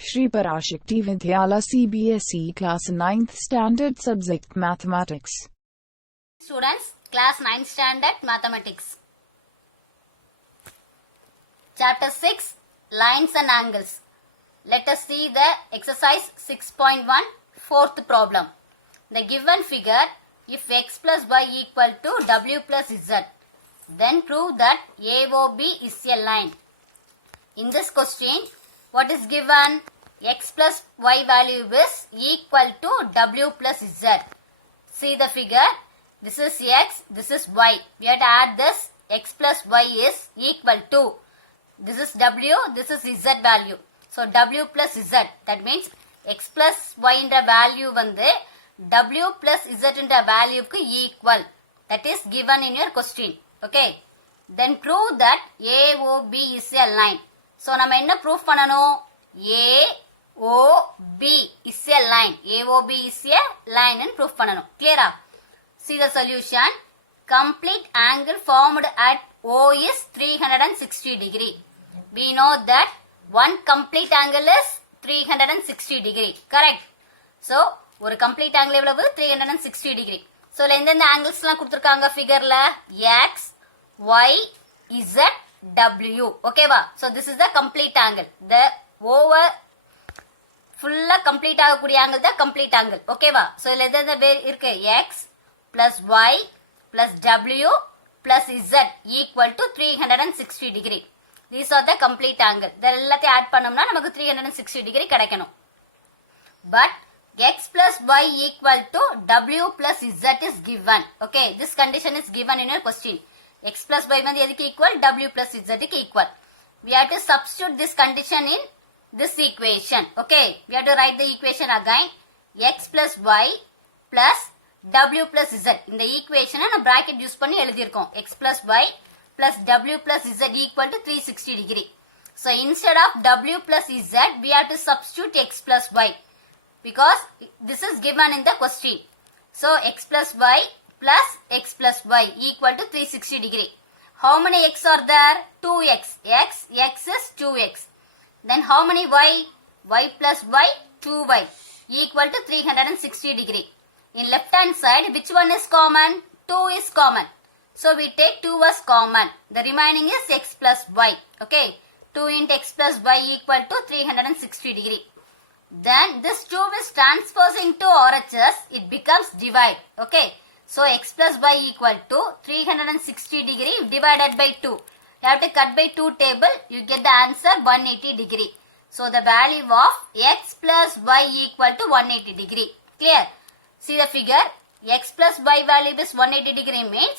Shri Parashakti Vidyala CBSE Class 9th Standard Subject Mathematics. Students, Class 9th Standard Mathematics. Chapter 6, Lines and Angles. Let us see the exercise 6.1, fourth problem. The given figure, if x plus y equal to w plus z, then prove that AOB is a line. In this question, what is given? X plus y value is equal to w plus z. See the figure. This is x, this is y. We have to add this. X plus y is equal to. This is w, this is z value. So w plus z. That means x plus y in the value வந்து w plus z in the value equal. That is given in your question. Okay. Then prove that AOB is a line. So நம்ம என்ன proof பண்ணணும்? AOB is a line. AOB is a line and proof பண்ணணும். Clear? See the solution. Complete angle formed at O is 360 degree. We know that one complete angle is 360 degree. Correct? So ஒரு complete angle எவ்வளவு? 360 degree. So எந்தெந்த angles கொடுத்திருக்காங்க figureல? X, Y, Z, W. Okay வா? So this is the complete angle. The over full complete ஆகக்கூடிய angle the complete angle. Okay வா? So எந்தெந்த இருக்கு? X plus Y plus W plus Z equal to 360 degree. These are the complete angle. The எல்லாத்தையும் add பண்ணோம்னா நமக்கு 360 degree கிடைக்கணும். But x plus y equal to w plus z is given. Okay, this condition is given in your question. X plus y வந்து எதுக்கு equal? W plus z க்கு equal. We have to substitute this condition in this equation. Okay, we have to write the equation again. X plus y plus w plus z. இந்த equation நான் bracket use பண்ணி எழுதியிருக்கோம். X plus y plus w plus z equal to 360 degree. So instead of w plus z, we have to substitute x plus y. Because this is given in the question. So x plus y plus x plus y equal to 360 degree. How many x are there? 2x. X is 2x. Then how many y? Y plus y, 2y equal to 360 degree. In left hand side, which one is common? 2 is common. So we take 2 as common. The remaining is x plus y. Okay. 2 into x plus y equal to 360 degree. Then this 2 is transposed into RHS. It becomes divide. Okay. So x plus y equal to 360 degree divided by 2. You have to cut by 2 table. You get the answer 180 degree. So the value of x plus y equal to 180 degree. Clear? See the figure. X plus y value is 180 degree means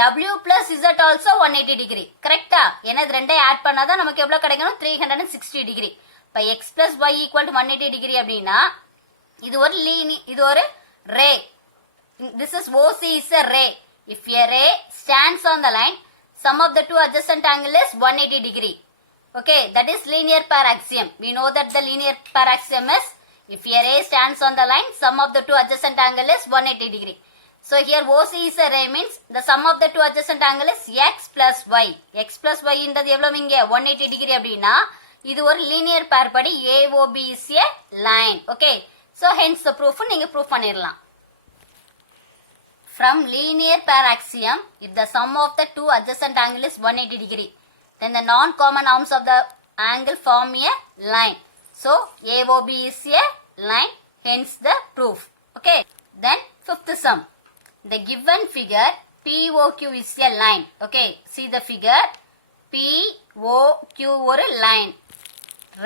w plus z also 180 degree. Correct? என்னது ரெண்டை add பண்ணாதான் நமக்கு எவ்வளவு கிடைக்கணும்? 360 degree. இப்போ x plus y equal to 180 degree அப்படின்னா இது ஒரு ray. This is OC is a ray. If a ray stands on the line, sum of the two adjacent angle is 180 degree. Okay, that is linear pair axiom. We know that the linear pair axiom is if a ray stands on the line, sum of the two adjacent angle is 180 degree. So here OC is a ray means the sum of the two adjacent angle is x plus y. X plus y இன்றது எவ்வளவு இங்க 180 degree அப்படின்னா இது ஒரு linear pair படி AOB is a line. Okay. So hence the proof நீங்க proof பண்ணிரலாம். From linear pair axiom, if the sum of the two adjacent angle is 180 degree, then the non-common arms of the angle form a line. So AOB is a line, hence the proof. Okay. Then fifth sum. The given figure POQ is a line. Okay. See the figure. POQ ஒரு line.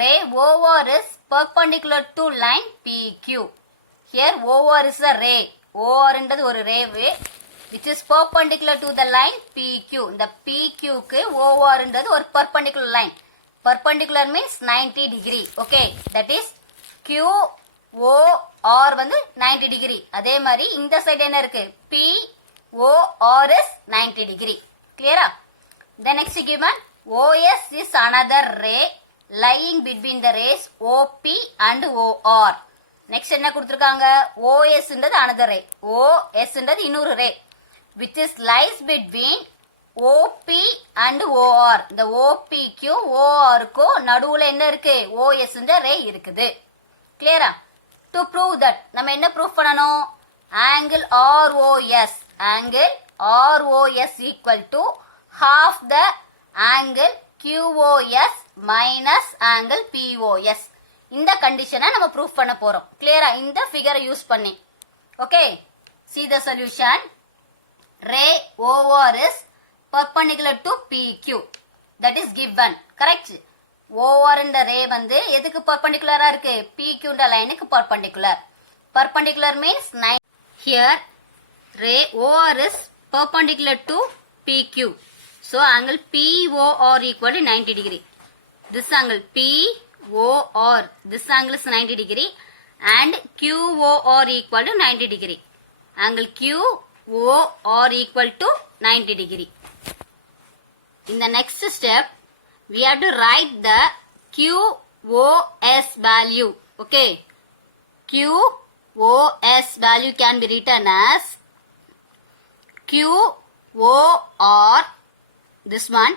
Ray OR is perpendicular to line PQ. Here OR is a ray. OR என்றது ஒரு ray which is perpendicular to the line PQ. இந்த PQ க்கு OR என்றது ஒரு perpendicular line. Perpendicular means 90 degree. Okay. That is QOR வந்து 90 degree. அதே மாதிரி இந்த சைடு என்ன இருக்கு? POR is 90 degree. Clear? The next given OS is another ray lying between the rays OP and OR. Next என்ன கொடுத்திருக்காங்க? OS ன்றது another ray. OS ன்றது இன்னொரு ray which is lies between OP and OR. இந்த ஓபிக்கும் ஓஆருக்கும் நடுவுல என்ன இருக்கு? ஓஎஸ் ரே இருக்குது. கிளியரா? டு ப்ரூவ் தட் நம்ம என்ன ப்ரூவ் பண்ணணும்? Angle ROS, angle ROS equal to half the angle QOS minus angle POS. இந்த கண்டிஷனை நம்ம ப்ரூவ் பண்ண போறோம். கிளியரா? இந்த ஃபிகரை யூஸ் பண்ணி. Okay, see the solution. Ray OR is perpendicular to PQ. That is given. Correct? OR இந்த ray வந்து எதுக்கு perpendicular இருக்கு? PQ இந்த லைனுக்கு perpendicular. Perpendicular means 9. Here ray OR is perpendicular to PQ. So angle POR equal to 90 degree. This angle POR, this angle is 90 degree and QOR equal to 90 degree. Angle QOR equal to 90 degree. In the next step, we have to write the QOS value. Okay. QOS value can be written as QOR, this one,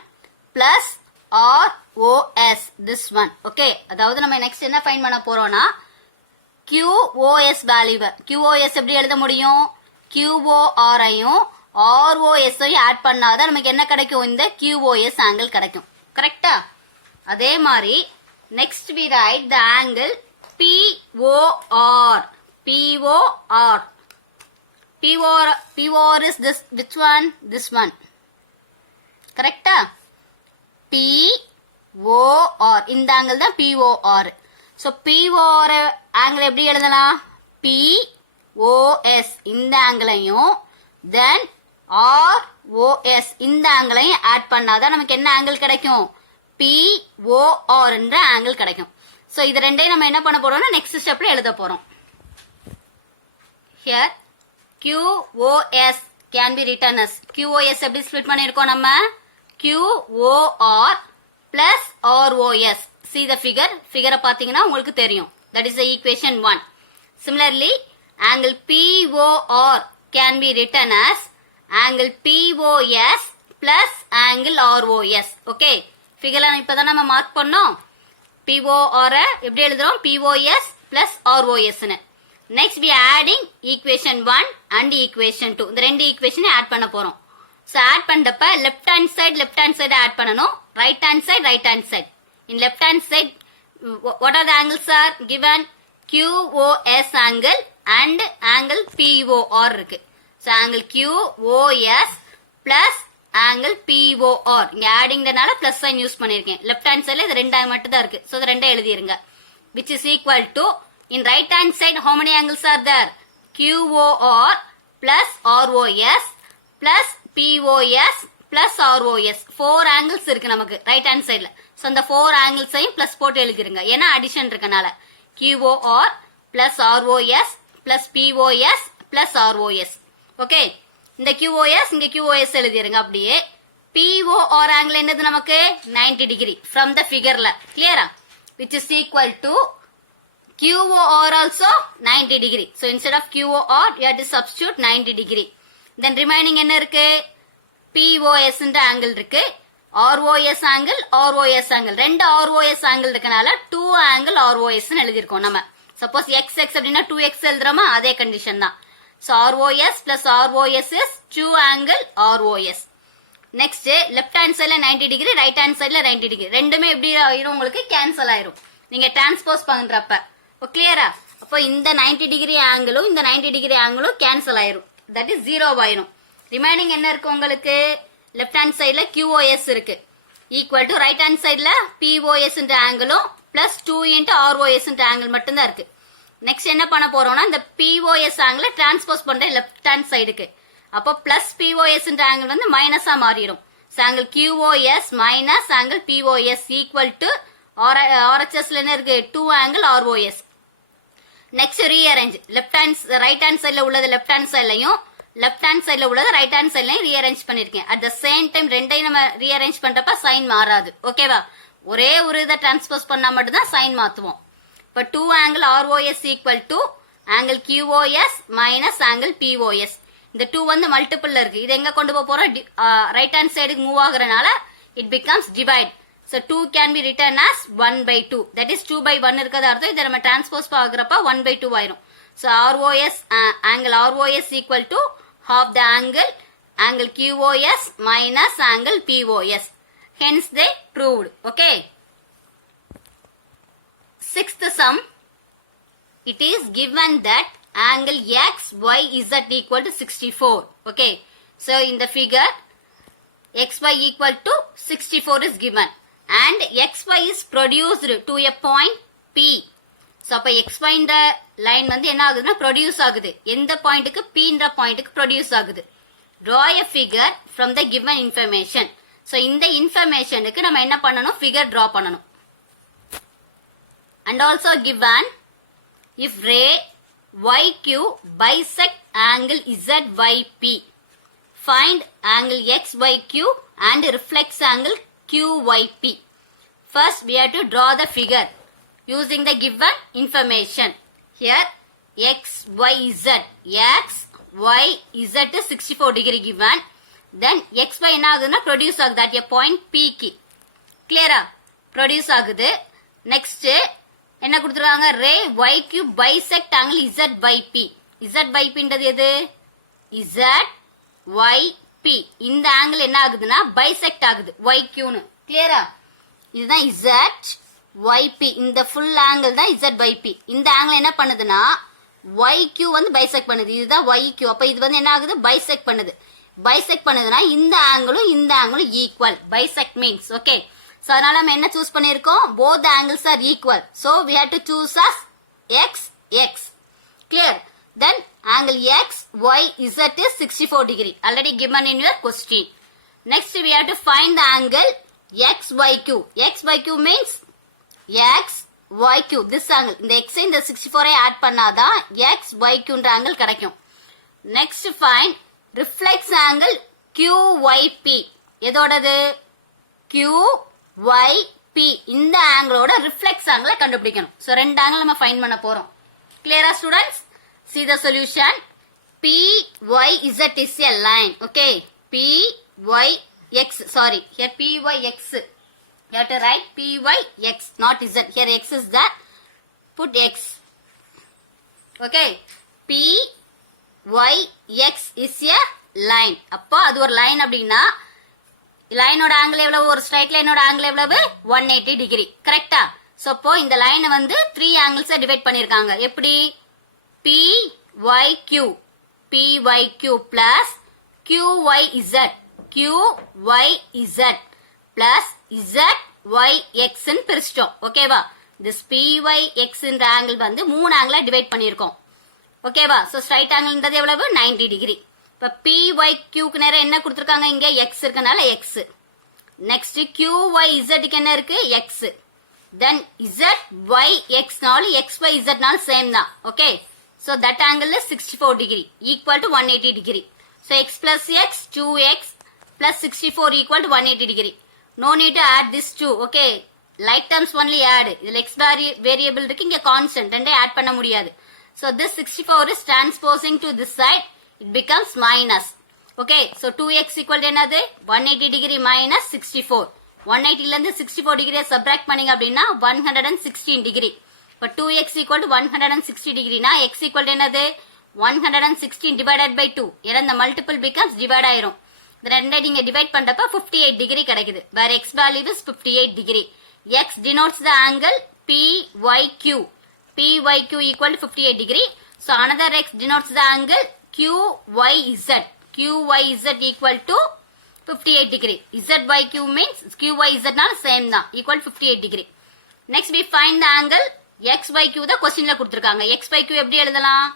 plus ROS, this one. Okay. அதாவது நம்ம next என்ன find பண்ண போறோம்னா QOS value. QOS எப்படி எழுத முடியும்? QOR ஐயும் ROS ஐயும் ஆட் பண்ணாதான் நமக்கு என்ன கிடைக்கும்? இந்த QOS angle கிடைக்கும். கரெக்டா? அதே மாதிரி next we write the angle POR. POR. POR is this, which one? This one. கரெக்டா? POR. இந்த angle தான் POR. So POR angle எப்படி எழுதலாம்? POS இந்த ஆங்கிளையும் then ROS இந்த ஆங்கிளையும் ஆட் பண்ணாதான் நமக்கு என்ன ஆங்கிள் கிடைக்கும்? POR என்ற ஆங்கிள் கிடைக்கும். So இது ரெண்டையும் நம்ம என்ன பண்ண போறோம்னா நெக்ஸ்ட் ஸ்டெப்ல எழுத போறோம். Here QOS can be written as QOS எப்படி ஸ்ப்ளிட் பண்ணிருக்கோம் நம்ம? QOR plus ROS. See the figure. Figure பாத்தீங்கன்னா உங்களுக்கு தெரியும். That is the equation 1. Similarly, angle POR can be written as angle POS plus angle ROS. Okay. Figure இப்பதான் நம்ம mark பண்ணோம். POR எப்படி எழுதுறோம்? POS plus ROS னு. Next we adding equation 1 and equation 2. இந்த ரெண்டு equation ஆட் பண்ண போறோம். So add பண்றப்ப left hand side ஆட் பண்ணனும். right hand side. In left hand side, what are the angles are given? QOS angle and angle POR இருக்கு. So angle QOS plus angle POR. இங்க adding டனால plus sign use பண்ணிருக்கேன். left hand sideல இது ரெண்டா மட்டும் தான் இருக்கு. So இது ரெண்டை எழுதிருங்க. Which is equal to, in right hand side how many angles are there? QOR plus ROS plus POS plus ROS. 4 angles இருக்கு நமக்கு right hand sideல. So அந்த 4 angles ஐயும் plus போட்டு எழுதிருங்க. ஏன்னா addition இருக்கனால. QOR plus ROS plus POS plus ROS. Okay. இந்த QOS இங்க QOS எழுதிருங்க அப்படியே. POR angle என்னது நமக்கு? 90 degree from the figureல. Clear-ஆ? Which is equal to QOR also 90 degree. So instead of QOR, you have to substitute 90 degree. Then remaining என்ன இருக்கு? POS என்ற angle இருக்கு. ROS angle. ரெண்டு ROS angle இருக்கனால 2 angle ROS னு எழுதிருக்கோம் நம்ம. Suppose x அப்படின்னா 2x எழுதுறோமா? அதே கண்டிஷன் தான். So ROS plus ROS is 2 angle ROS. Next, left hand sideல 90 degree, right hand sideல 90 degree. ரெண்டுமே எப்படி ஆயிரும்? உங்களுக்கு கேன்சல் ஆயிரும். நீங்க டிரான்ஸ்போஸ் பண்றப்ப. கிளியரா? அப்போ இந்த 90 degree ஆங்கிளும் இந்த 90 degree ஆங்கிளும் கேன்சல் ஆயிரும். That is 0 ஆயிரும். ரிமைனிங் என்ன இருக்கு உங்களுக்கு? லெஃப்ட் ஹேண்ட் சைடுல QOS இருக்கு. ஈக்குவல் டு ரைட் ஹேண்ட் சைடுல POS என்ற ஆங்கிளும் பிளஸ் 2 into ROS என்ற ஆங்கிள் மட்டும் தான் இருக்கு. நெக்ஸ்ட் என்ன பண்ண போறோம்னா இந்த POS ஆங்கிளை டிரான்ஸ்போஸ் பண்ற லெஃப்ட் ஹேண்ட் சைடுக்கு. அப்போ பிளஸ் POS என்ற ஆங்கிள் வந்து மைனஸா மாறிடும். Angle QOS minus angle POS equal to RHSல என்ன இருக்கு? 2 angle ROS. Next rearrange. Right hand சைடுல உள்ளது லெஃப்ட் ஹேண்ட் சைட்லயும் லெஃப்ட் ஹேண்ட் சைடுல உள்ளது ரைட் ஹேண்ட் சைட்லயும் ரீஅரேஞ்ச் பண்ணிருக்கேன். அட் த சேம் டைம் ரெண்டையும் நம்ம ரீஅரேஞ்ச் பண்றப்ப சைன் மாறாது. ஓகேவா? ஒரே ஒரு இதை டிரான்ஸ்போஸ் பண்ணா மட்டும் தான் சைன் மாத்துவோம். இப்ப 2 angle ROS equal to angle QOS minus angle POS. இந்த 2 வந்து மல்டிபிள்ல இருக்கு. இது எங்க கொண்டு போக போறோம்? ரைட் ஹேண்ட் சைடுக்கு move ஆகுறனால it becomes divide. So 2 can be written as 1/2. That is 2/1 இருக்கிறது அர்த்தம். இதை நம்ம டிரான்ஸ்போஸ் ஆகுறப்ப 1/2 ஆயிரும். So ROS angle ROS equal to half the angle QOS minus angle POS. Hence they proved. Okay. Sixth sum. It is given that angle XYZ equal to 64. Okay. So in the figure XY equal to 64 is given and XY is produced to a point P. So அப்ப XY இந்த line வந்து என்ன ஆகுதுன்னா produce ஆகுது. எந்த பாயிண்ட்டுக்கு P என்ற பாயிண்ட்டுக்கு ப்ரொடியூஸ் ஆகுது. Draw a figure from the given information. So இந்த இன்ஃபர்மேஷனுக்கு நம்ம என்ன பண்ணணும்? ஃபிகர் டிரா பண்ணணும். And also given if ray YQ bisect angle ZYP. Find angle XYQ and reflex angle QYP. First we have to draw the figure using the given information. Here XYZ. XYZ is 64 degree given. Then XY என்ன ஆகுதுன்னா produce ஆகுது at a point P க்கு. Clear-ஆ? Produce ஆகுது. Next என்ன கொடுத்துருக்காங்க? ray YQ bisect angle ZYP. ZYP ன்றது எது? ZYP. இந்த ஆங்கிள் என்ன ஆகுதுன்னா பைசெக்ட் ஆகுது YQ னு. கிளியரா? இதுதான் ZYP. இந்த ஃபுல் ஆங்கிள் தான் ZYP. இந்த ஆங்கிள் என்ன பண்ணுதுன்னா YQ வந்து பைசெக்ட் பண்ணுது. இதுதான் YQ. அப்ப இது வந்து என்ன ஆகுது? பைசெக்ட் பண்ணுது. பைசெக்ட் பண்ணுதுன்னா இந்த ஆங்கிளும் equal. Bisect means okay. So அதனால நம்ம என்ன சூஸ் பண்ணிருக்கோம்? both the angles are equal. So we have to choose as X. Clear? Then angle XYZ is 64 degree. Already given in your question. Next we have to find the angle XYQ. XYQ means XYQ. This angle. இந்த X இந்த 64 add பண்ணாதான் XYQ ன்ற angle கிடைக்கும். Next find reflex angle QYP. எதோடது? QYP. இந்த ஆங்கிளோட reflex ஆங்கிளை கண்டுபிடிக்கணும். So ரெண்டு angle நம்ம ஃபைண்ட் பண்ண போறோம். கிளியரா students? See the solution. PYZ is a line. Okay. PYX. Sorry. Here PYX. You have to write PYX, not Z. Here X is that. Put X. Okay. PYX is a line. அப்போ அது ஒரு line அப்படின்னா லைனோட angle எவ்வளவு? ஒரு straight லைனோட angle எவ்வளவு? 180 degree. கரெக்டா? So அப்போ இந்த லைனை வந்து 3 ஆங்கிள்ஸ் டிவைட் பண்ணிருக்காங்க. எப்படி? PYQ plus QYZ plus ZYX ன்னு பிரிச்சிட்டோம். ஓகேவா? this PYX என்ற ஆங்கிள் வந்து 3 ஆங்கிளா டிவைட் பண்ணிருக்கோம். ஓகேவா? சோ ஸ்ட்ரைட் ஆங்கிள்ன்றது எவ்வளவு? 90 டிகிரி. இப்ப PYQ க்கு நேரா என்ன கொடுத்திருக்காங்க? இங்க X இருக்கனால X. நெக்ஸ்ட் QYZ க்கு என்ன இருக்கு? X. then ZYX நாலும் XYZ நாலும் சேம் தான். Okay. so that angle is 64 degree equal to 180 degree. so X plus X 2X plus 64 equal to 180 degree. no need to add this 2. okay. like terms only add. இதுல X variable இருக்கு, இங்க constant ரெண்டே add பண்ண முடியாது. so this 64 is transposing to this side. it becomes minus. okay. so 2X equal to என்னது? 180 degree minus 64. 180 ல இருந்து 64 டிகிரியை சப்ட்ராக்ட் பண்ணீங்க அப்படின்னா 116 டிகிரி. இப்ப 2X equal to 160 degree na X equal to என்னது? 116 divided by 2. ஏன்னா இந்த மல்டிபிள் becomes divide ஆயிரும். இந்த ரெண்டை நீங்க டிவைட் பண்றப்ப 58 டிகிரி கிடைக்குது. where X value is 58 degree. X denotes the angle PYQ. PYQ equal to 58 degree. so another X denotes the angle QYZ. QYZ equal to 58 degree. ZYQ means QYZ நால same தான். equal to 58 degree. Next we find the angle XYQ தான் கொஸ்டின்ல கொடுத்திருக்காங்க. XYQ எப்படி எழுதலாம்?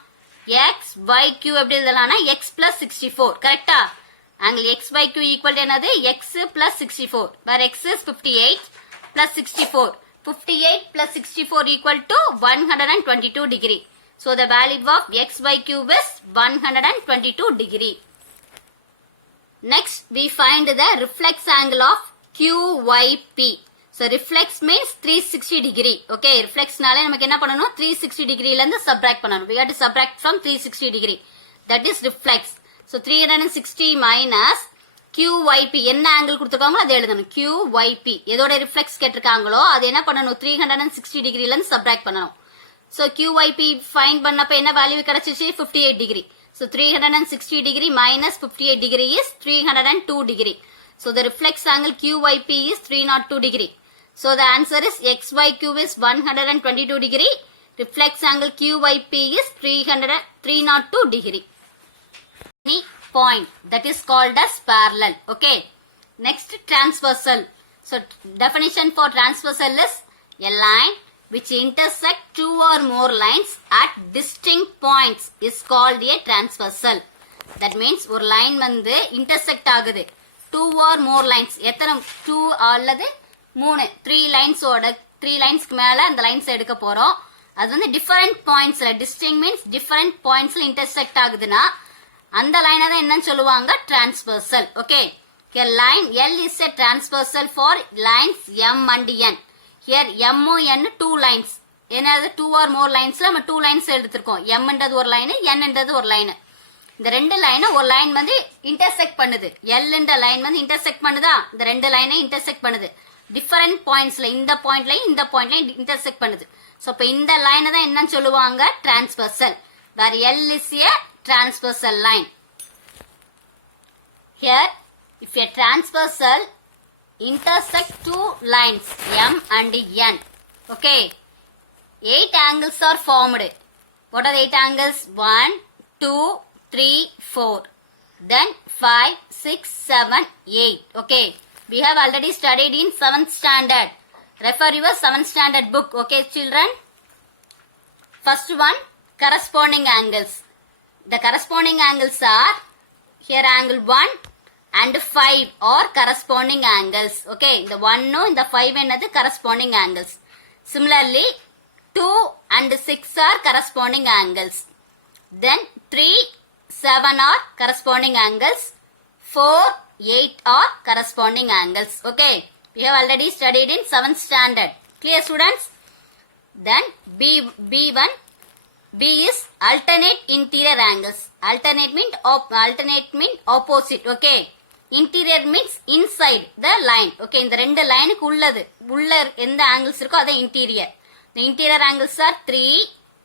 XYQ எப்படி எழுதலாம்னா X plus 64. கரெக்டா? angle XYQ equal to என்னது? X plus 64. where X is 58 plus 64. 58 plus 64 equal to 122 degree. so the value of XYQ is 122 degree. Next we find the reflex angle of QYP. so reflex means 360 degree. okay. reflex நாலே நமக்கு என்ன பண்ணணும்? 360 degree ல இருந்து subtract பண்ணணும். we have to subtract from 360 degree. that is reflex. So 360 minus QYP என்ன angle கொடுத்துருக்காங்களோ அதை எழுதணும். QYP எதோட ரிஃப்ளெக்ஸ் கேட்டிருக்காங்களோ அது என்ன பண்ணணும், 360 டிகிரில இருந்து சப்ராக்ட் பண்ணணும். ஸோ QYP ஃபைண்ட் பண்ணப்ப என்ன வேல்யூ கிடைச்சிச்சு, 58 degree. So 360 degree minus 58 degree is 302 degree. So the reflex angle QYP is 302 degree. So the answer is XYQ is 122 degree. Reflex angle QYP is 302 degree. Any point that is called as parallel. Okay. Next, transversal. So definition for transversal is a line which intersect two or more lines at distinct points is called a transversal. That means ஒரு line வந்து intersect ஆகுது. Two or more lines. எத்தனை 2 அல்லது 3 3 லைன்ஸோட 3 லைன்ஸ்க்கு மேல அந்த lines எடுக்க போறோம். அது வந்து டிஃபரெண்ட் பாயிண்ட்ஸ்ல, டிஸ்டிங்க் மீன்ஸ் டிஃபரெண்ட் பாயிண்ட்ஸ்ல இன்டர்செக்ட் ஆகுதுன்னா அந்த லைனை தான் என்னன்னு சொல்லுவாங்க, transversal. Okay, here line L is a transversal for lines M and N. Here M N 2 lines. என்னது 2 or more linesல நம்ம 2 lines எடுத்திருக்கோம். M ன்றது ஒரு லைன், N ன்றது ஒரு லைன். இந்த ரெண்டு லைனை ஒரு லைன் வந்து இன்டர்செக்ட் பண்ணுது. L ன்ற லைன் வந்து இன்டர்செக்ட் பண்ணுதா, இந்த ரெண்டு லைனை இன்டர்செக்ட் பண்ணுது. டிஃபரெண்ட் பாயிண்ட்ஸ்ல இந்த பாயிண்ட்லயும் இந்த பாயிண்ட்லயும் இன்டர்செக்ட் பண்ணுது. சோ இப்ப இந்த லைனை தான் என்னன்னு சொல்லுவாங்க, transversal. Where L is a transversal line. Here if a transversal intersect two lines M and N, okay, 8 angles are formed. What are the 8 angles? 1 2 3 4, then 5 6 7 8. Okay, we have already studied in 7th standard. Refer your 7th standard book. Okay children, first one, corresponding angles. The corresponding angles are here angle 1 and 5 are corresponding angles. Okay, the 1 no in the 5 என்னது corresponding angles. Similarly 2 and 6 are corresponding angles. Then 3 7 are corresponding angles. 4 8 are corresponding angles. Okay, we have already studied in 7th standard. Clear students? Then B1, B is alternate interior angles. Alternate mean opposite. Okay, interior means inside the line. Okay, இந்த ரெண்டு லைனுக்கு உள்ள எந்த angles இருக்கோ அது interior. The interior angles are 3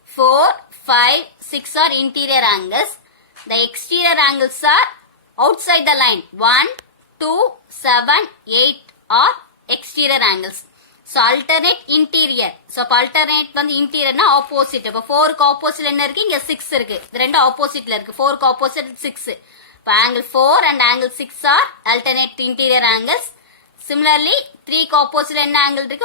4 5 6 are interior angles. The exterior angles are outside the line. 1 2 7 8 are exterior angles. So alternate interior. So alternate வந்து interior னா opposite. இப்போ 4 க்கு opposite என்ன இருக்கு, இங்க 6 இருக்கு. இது ரெண்டு oppositeல இருக்கு. 4 க்கு opposite 6. இப்போ angle 4 and angle 6 are alternate interior angles. Similarly 3 க்கு opposite என்ன angle இருக்கு,